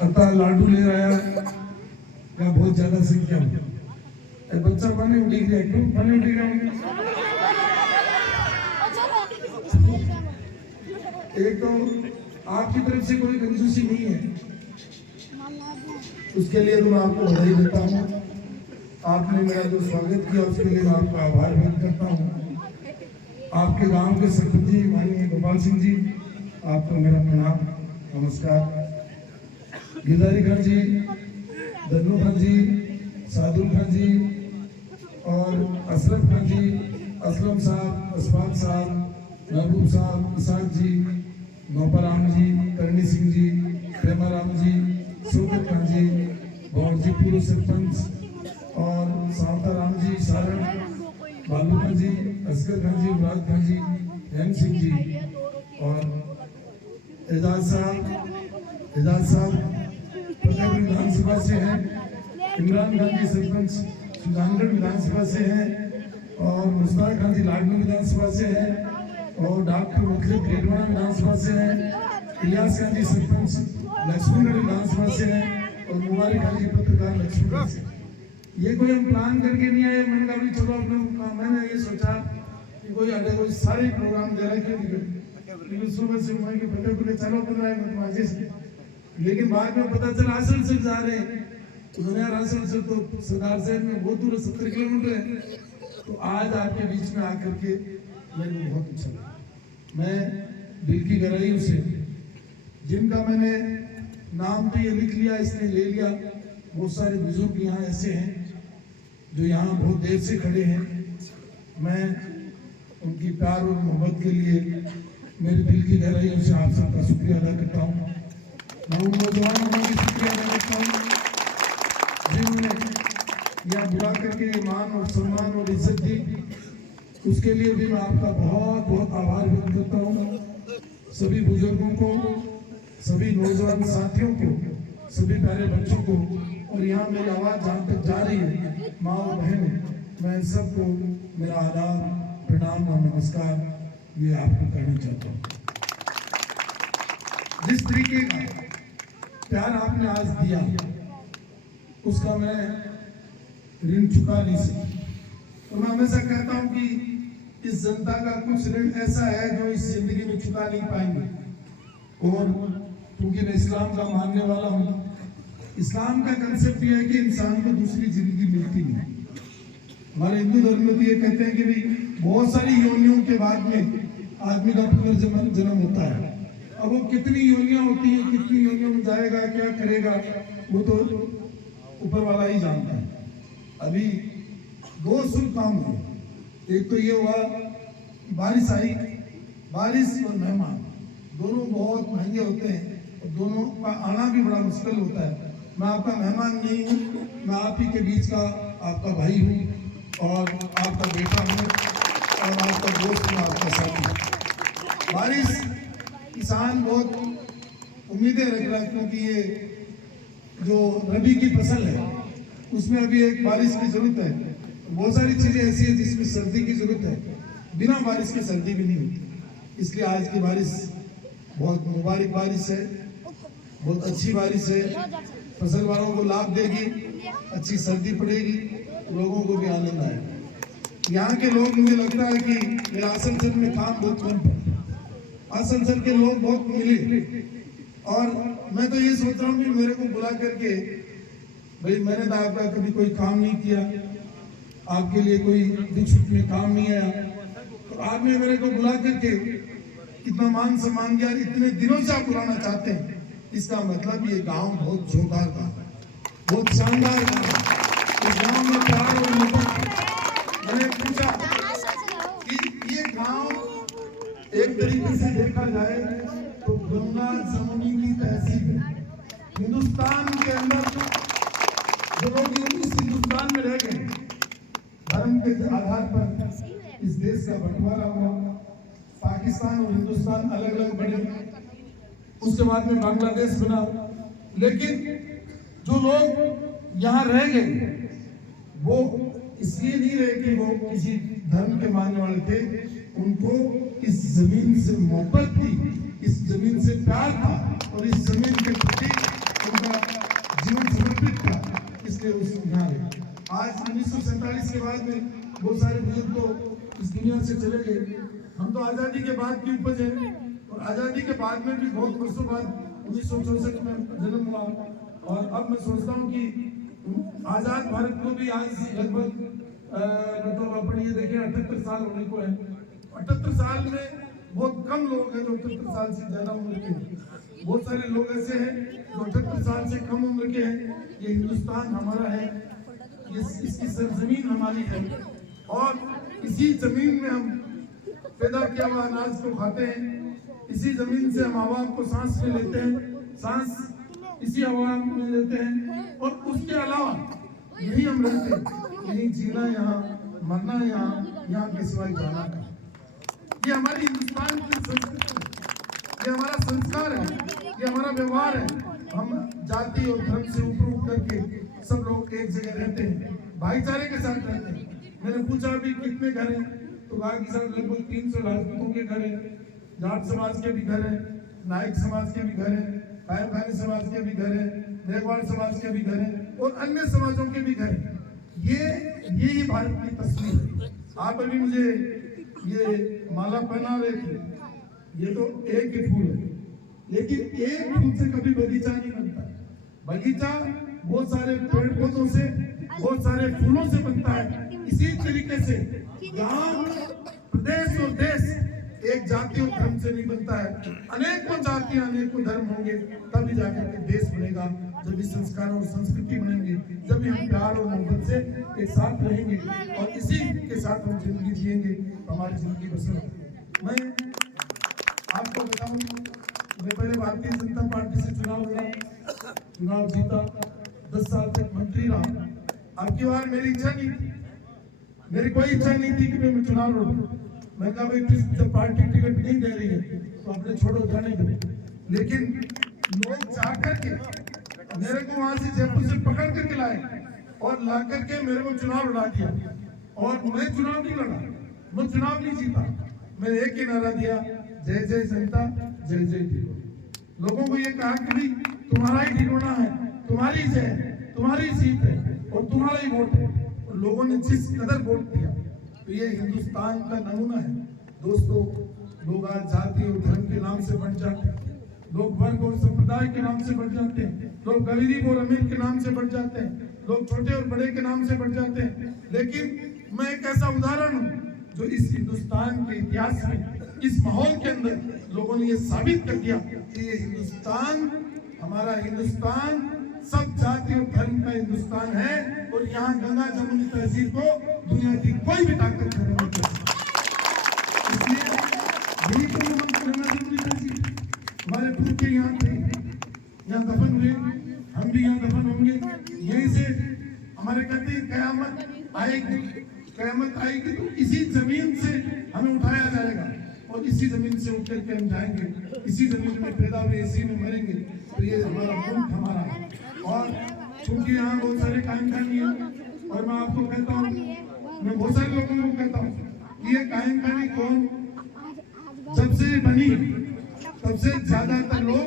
अतः लाडू ले रहा है या बहुत ज्यादा संख्या में बच्चा बने उठी गया क्यों बने उठी गया एक तो आपकी तरफ से कोई कंजूसी नहीं है, उसके लिए तो मैं आपको बधाई देता हूँ। आपने मेरा जो स्वागत किया उसके लिए मैं आपका आभार व्यक्त करता हूँ। आपके गांव के सरपंच जी माननीय गोपाल सिंह जी, आपको मेरा प्रणाम नमस्कार। गिरधारी खान जी, दन्नू खान जी, सादुल खान जी और अशरफ खान जी, असलम साहब, असफाक साहब, महबूब साहब, इसाक जी, नौपराम जी, करणी सिंह जी, प्रेमाराम जी, शोकत खान जी, जी पूर्व सरपंच और सावताराम जी, सारण, बालू खान जी, असगर खान जी, मुराद खान जी, हेम सिंह जी और एजाज साहब फतेहपुर विधानसभा से हैं, इमरान खान जी सरपंच सुजानगढ़ विधानसभा से हैं और मुश्ताक खान जी लाडनू विधानसभा से हैं और डॉक्टर मतलब रेडवाना विधानसभा से हैं, इलियास खान जी सरपंच लक्ष्मणगढ़ विधानसभा से हैं और मुबारक खान जी पत्रकार लक्ष्मणगढ़ से। ये कोई हम प्लान करके नहीं आए, मैंने कहा चलो अपना मैंने ये सोचा कि कोई सारे प्रोग्राम दे रहा है क्यों सुबह से फतेहपुर चलो बन रहा है लेकिन बाद में पता चला आसन से जा रहे हैं तो आसन से तो सरदार शहर में बहुत दूर 70 किलोमीटर है। तो आज आपके बीच में आकर के मेरे को बहुत अच्छा लगा। मैं दिल की गहराइयों से जिनका मैंने नाम तो ये लिख लिया, इसने ले लिया, बहुत सारे बुजुर्ग यहाँ ऐसे हैं जो यहाँ बहुत देर से खड़े हैं। मैं उनकी प्यार और मोहब्बत के लिए मेरे दिल की गहराइयों से आप सबका शुक्रिया अदा करता हूँ। मैं उन नौजवानों का भी शुक्रिया अदा करता हूँ जिन्होंने यहाँ बुला करके मान और सम्मान और इज्जत दी, उसके लिए भी मैं आपका बहुत बहुत आभार व्यक्त करता हूँ। सभी बुजुर्गों को, सभी नौजवान साथियों को, सभी प्यारे बच्चों को और यहाँ मेरी आवाज़ जहाँ तक जा रही है माँ और बहनें, मैं सबको मेरा आदाब, प्रणाम और नमस्कार ये आपको कहना चाहता हूँ। जिस तरीके का प्यार आपने आज दिया उसका मैं ऋण चुका नहीं सकता। तो मैं हमेशा कहता हूँ कि इस जनता का कुछ ऋण ऐसा है जो इस जिंदगी में चुका नहीं पाएंगे। और क्योंकि मैं इस्लाम का मानने वाला हूँ, इस्लाम का कंसेप्ट यह है कि इंसान को दूसरी जिंदगी मिलती नहीं। हमारे हिंदू धर्म में तो ये कहते हैं कि भाई बहुत सारी योनियों के बाद में आदमी का पुनर्जन्म होता है। अब वो कितनी योनियां होती हैं, कितनी योनियों में जाएगा, क्या करेगा, वो तो ऊपर वाला ही जानता है। अभी दो शुभ काम हुए, एक तो ये हुआ बारिश आई, बारिश और मेहमान दोनों बहुत महंगे होते हैं और दोनों का आना भी बड़ा मुश्किल होता है। मैं आपका मेहमान नहीं हूँ, मैं आप ही के बीच का आपका भाई हूँ और आपका बेटा हूँ और आपका दोस्त हूँ, आपका साथी। बारिश किसान बहुत उम्मीदें रख रहा है क्योंकि ये जो रबी की फसल है उसमें अभी एक बारिश की जरूरत है। बहुत सारी चीजें ऐसी है जिसमें सर्दी की जरूरत है, बिना बारिश के सर्दी भी नहीं होती। इसलिए आज की बारिश बहुत मुबारक बारिश है, बहुत अच्छी बारिश है, फसल वालों को लाभ देगी, अच्छी सर्दी पड़ेगी, लोगों को भी आनंद आएगा। यहाँ के लोग, मुझे लगता है कि मेरा आसनसोल में काम बहुत कम पड़ा, आसनसोल के लोग बहुत मिले और मैं तो ये सोच रहा हूँ कि मेरे को बुला करके, भाई मैंने तो आपका कभी कोई काम नहीं किया, आपके लिए कोई दुख सुख में काम नहीं आया, तो आपने मेरे को बुला करके इतना मान सम्मान किया, इतने दिनों से आप बुलाना चाहते हैं, इसका मतलब ये गांव बहुत जोरदार गांव, बहुत शानदार गांव। इस गांव में प्यार और मोहब्बत। मैंने पूछा कि ये गांव एक तरीके से देखा जाए तो गंगा जमुनी की तहसील है। हिंदुस्तान के अंदर जो लोग इस हिंदुस्तान में रह गए, धर्म के आधार पर इस देश का बंटवारा हुआ, पाकिस्तान और हिंदुस्तान अलग अलग बने, उसके बाद में बांग्लादेश बना। लेकिन जो लोग यहाँ रह गए वो इसलिए नहीं रहे कि वो किसी धर्म के मानने वाले थे, उनको इस जमीन से मोहब्बत थी इस जमीन से प्यार था और इस जमीन के प्रति उनका जीवन समर्पित था, इसलिए वो यहाँ रहे। आज 1947 के बाद में बहुत सारे बुजुर्ग तो इस दुनिया से चले गए। हम तो आजादी के बाद की उपज है और आजादी के बाद में भी बहुत वर्षों बाद 1964 में जन्म हुआ। और अब मैं सोचता हूँ कि आजाद भारत को भी आज लगभग मतलब अपन ये देखें 78 साल होने को है। 78 साल में बहुत कम लोग हैं जो 78 साल से ज्यादा उम्र के हैं। बहुत सारे लोग ऐसे हैं जो 78 साल से कम उम्र के हैं। ये हिंदुस्तान हमारा है, इसकी सरजमीन हमारी है और इसी जमीन में हम पैदा किया हुआ अनाज को खाते हैं। इसी जमीन से हम हवा को सांस में लेते हैं, सांस इसी हवा में लेते हैं और उसके अलावा यही हम रहते हैं। यही जीना यहाँ, मरना यहाँ, यहाँ के सिवाय जाना का। ये हमारी हिंदुस्तान की संस्कृति, ये हमारा संस्कार है, ये हमारा व्यवहार है। हम जाति और धर्म से ऊपर उठ करके सब लोग एक जगह रहते हैं, भाईचारे के साथ रहते हैं। मैंने पूछा अभी कितने घर हैं, तो कहा कि सर लगभग 300 राजपूतों के घर हैं, जाट समाज के भी घर हैं, नायक समाज के भी घर हैं, कायम खानी समाज के भी घर हैं, मेघवाल समाज के भी घर हैं और अन्य समाजों के भी घर हैं। ये भारत की तस्वीर है। आप अभी मुझे ये माला पहना रहे थे, ये तो एक ही फूल है, लेकिन एक फूल से कभी बगीचा नहीं बनता। बगीचा बहुत सारे पेड़ पौधों से, बहुत सारे फूलों से बनता है। इसी तरीके से गांव, प्रदेश और देश एक जाति और धर्म से नहीं बनता है। अनेकों जातियां, अनेकों धर्म होंगे तभी जाकर के देश बनेगा। जब इस संस्कार और संस्कृति बनेंगे, जब हम प्यार और मोहब्बत से एक साथ रहेंगे और इसी के साथ हम जिंदगी जिएंगे तो हमारी जिंदगी बसर होगी। मैं आपको बताऊं, मैं पहले भारतीय जनता पार्टी से चुनाव लड़ा, चुनाव जीता, 10 साल तक मंत्री रहा। अब की बार मेरी इच्छा नहीं थी, मेरी कोई इच्छा नहीं थी कि मैं चुनाव लड़ूं। मैं कहा भाई जब पार्टी टिकट नहीं दे रही है तो अपने छोड़ो, जाने दो। लेकिन लोग जाकर के मेरे को वहां से जयपुर से पकड़ करके लाए और ला करके मेरे को चुनाव लड़ा दिया। और मैं चुनाव नहीं लड़ा, मैं चुनाव नहीं जीता। मैंने एक ही नारा दिया, जय जय जनता, जय जय ढिंढोरा। लोगों को ये कहा कि भाई तुम्हारा ही ढिंढोरा है, तुम्हारी जय, तुम्हारी जीत है और तुम्हारा ही वोट है। और लोगों ने जिस कदर वोट दिया, तो ये हिंदुस्तान का नमूना है। दोस्तों, लोग आज जाति और धर्म के नाम से बढ़ जाते हैं, लोग वर्ग और संप्रदाय के नाम से बढ़ जाते हैं, लोग गरीब और अमीर के नाम से बढ़ जाते हैं, लोग छोटे और बड़े के नाम से बढ़ जाते हैं। लेकिन मैं एक ऐसा उदाहरण हूँ जो इस हिंदुस्तान के इतिहास में, इस माहौल के अंदर लोगों ने ये साबित कर दिया कि ये हिंदुस्तान, हमारा हिंदुस्तान सब जाति और धर्म का हिंदुस्तान है और यहाँ गंगा जमुनी तहजीब को दुनिया की कोई भी ताकत नहीं कर सकती। इसलिए यही तो हम गंगा जमुनी तहजीब, हमारे पुरखे यहाँ थे, यहाँ दफन हुए, हम भी यहाँ दफन होंगे। यहीं से हमारे कहते हैं कयामत आएगी, कयामत आएगी तो इसी जमीन से हमें उठाया जाएगा और इसी जमीन से उठ करके हम जाएंगे, इसी जमीन में पैदा हुए, इसी में मरेंगे। तो ये हमारा मुल्क हमारा है। और चूंकि यहाँ बहुत सारे कायम खानी है और मैं आपको कहता हूँ, मैं बहुत सारे लोगों को कहता हूँ कि ये कायम खानी कौन जब से बनी तब से ज्यादातर लोग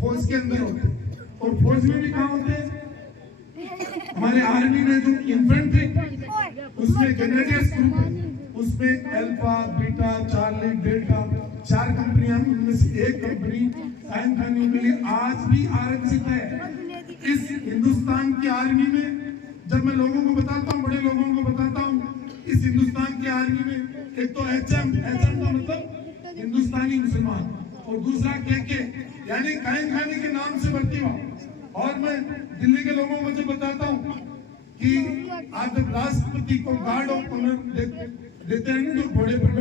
फौज के अंदर होते और फौज में भी कहाँ होते हैं, हमारे आर्मी में जो इन्फेंट्री, उसमें ग्रेनेडियर्स ग्रुप, उसमें अल्फा, बीटा, चार्ली, डेल्टा, 4 कंपनियां, उनमें से एक कंपनी कायम खानियों के लिए आज भी आरक्षित है। इस हिंदुस्तान की आर्मी में जब मैं लोगों को बताता हूँ, बड़े लोगों को बताता हूँ, इस हिंदुस्तान की आर्मी में एक तो एचएम का मतलब हिंदुस्तानी मुसलमान और दूसरा के यानी कायम खाने के नाम से भर्ती हुआ। और मैं दिल्ली के लोगों को जब बताता हूँ कि आप जब राष्ट्रपति को गार्ड ऑफ ऑनर देते हैं ना, जो घोड़े पर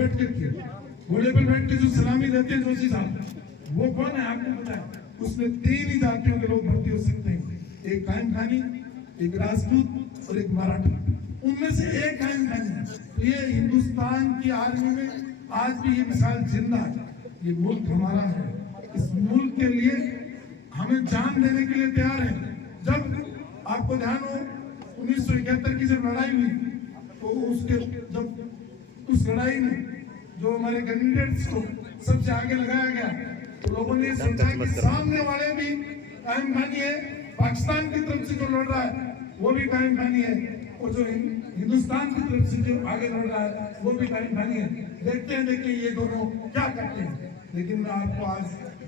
बैठ के जो सलामी देते हैं जोशी साहब, वो कौन है आपको पता है? उसमें 3 ही जातियों के लोग भर्ती हो सकते हैं, एक कायम खानी, एक राजपूत और एक मराठा। उनमें से एक कायम खानी। तो ये हिंदुस्तान की आर्मी में आज भी ये मिसाल जिंदा है। ये मुल्क हमारा है, इस मुल्क के लिए हमें जान देने के लिए तैयार है। जब आपको ध्यान हो 1971 की जब लड़ाई हुई तो उसके जब उस लड़ाई में जो हमारे कैंडिडेट्स को सबसे आगे लगाया गया तो लोगों ने सोचा कि सामने वाले भी कायम खानी है, पाकिस्तान की तरफ से जो लड़ रहा है वो भी कायम खानी है, और जो हिंदुस्तान की तरफ से जो आगे लड़ रहा है वो भी कायम खानी है। देखते हैं ये दोनों क्या करते हैं। लेकिन मैं आपको आज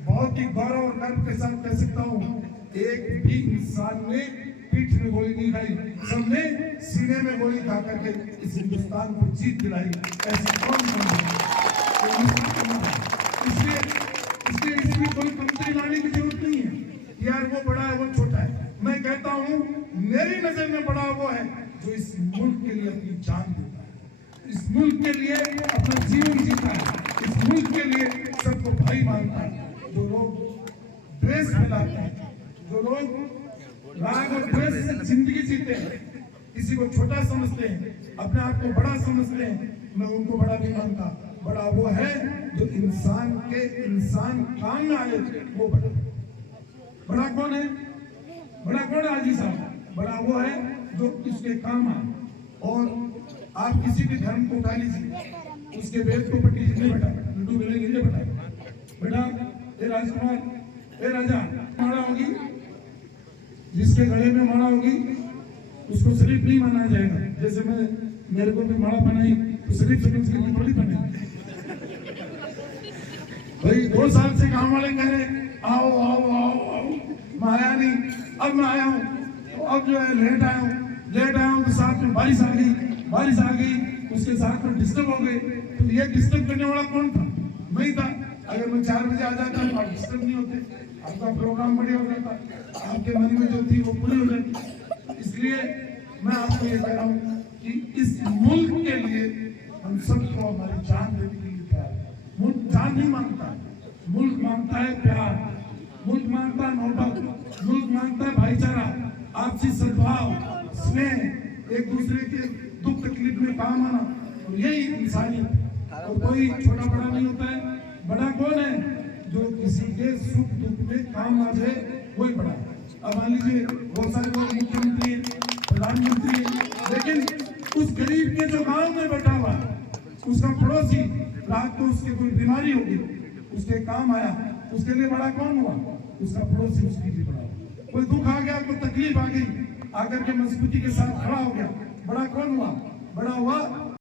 बहुत ही गौरव और गर्व के साथ कह सकता हूँ, एक भी इंसान ने पीठ में गोली नहीं खाई, सबने सीने में गोली खा करके इस हिंदुस्तान को जीत दिलाई। ऐसी कौन इसलिए इसमें कोई कमजोरी लाने की जरूरत नहीं है यार, वो बड़ा है वो छोटा है। मैं कहता हूँ मेरी नजर में बड़ा वो है जो इस मुल्क के लिए अपनी जान देता है, इस मुल्क के लिए अपना जीवन जीता है, इस मुल्क के लिए सबको भाई मानता है। जो लोग द्वेष फैलाते हैं, जो लोग राग और द्वेष से जिंदगी जीते हैं, किसी को छोटा समझते हैं, अपने आप को बड़ा समझते हैं, मैं उनको बड़ा नहीं मानता। बड़ा वो है जो इंसान काम में आए, वो बड़ा। बड़ा कौन है? बड़ा कौन है हाजी साहब? बड़ा वो है जो इसके काम आए। और आप किसी भी धर्म को उठा लीजिए, उसके वेद को पढ़ लीजिए, बेटा लड्डू बेले लीजिए, बेटा ये राजकुमार, ये राजा माला होगी, जिसके गले में माला होगी उसको शरीफ नहीं माना जाएगा। जैसे मेरे को भी माला बनाई तो शरीफ समझ के थोड़ी बनाई भाई। 2 साल से गांव वाले कह रहे आओ आओ आओ आओ, मैं आया नहीं, अब मैं आया हूँ। तो अब जो है लेट आया हूँ तो साथ में बारिश आ गई, उसके साथ में डिस्टर्ब हो गए। तो ये डिस्टर्ब करने वाला कौन था? मैं ही था। अगर मैं 4 बजे आ जाता तो आप डिस्टर्ब नहीं होते, आपका प्रोग्राम बढ़िया हो जाता, आपके मन में जो थी वो पूरी हो जाती। इसलिए मैं आपको ये कह रहा हूँ कि इस मुल्क के लिए हम सबको हमारी जान देने के लिए तैयार है। मुल्क जान नहीं मांगता, मुल्क मांगता है प्यार, मुल्क मांगता है मोहब्बत, मुल्क मांगता है भाईचारा, आपसी सद्भाव, स्नेह, एक दूसरे के दुख तकलीफ में काम आना, और यही इंसानियत। और कोई छोटा बड़ा नहीं होता है। बड़ा कौन है? जो किसी के सुख दुख में काम आ जाए, वही बड़ा है। अब मान लीजिए बहुत सारे लोग मुख्यमंत्री हैं, प्रधानमंत्री हैं, लेकिन उस गरीब के जो गांव में बैठा हुआ है, उसका पड़ोसी रात को उसके कोई बीमारी होगी, उसके काम आया, उसके लिए बड़ा कौन हुआ? उसका पड़ोसी उसके लिए बड़ा हुआ। कोई दुख आ गया, कोई तकलीफ आ गई, आकर के मजबूती के साथ खड़ा हो गया, बड़ा कौन हुआ? बड़ा हुआ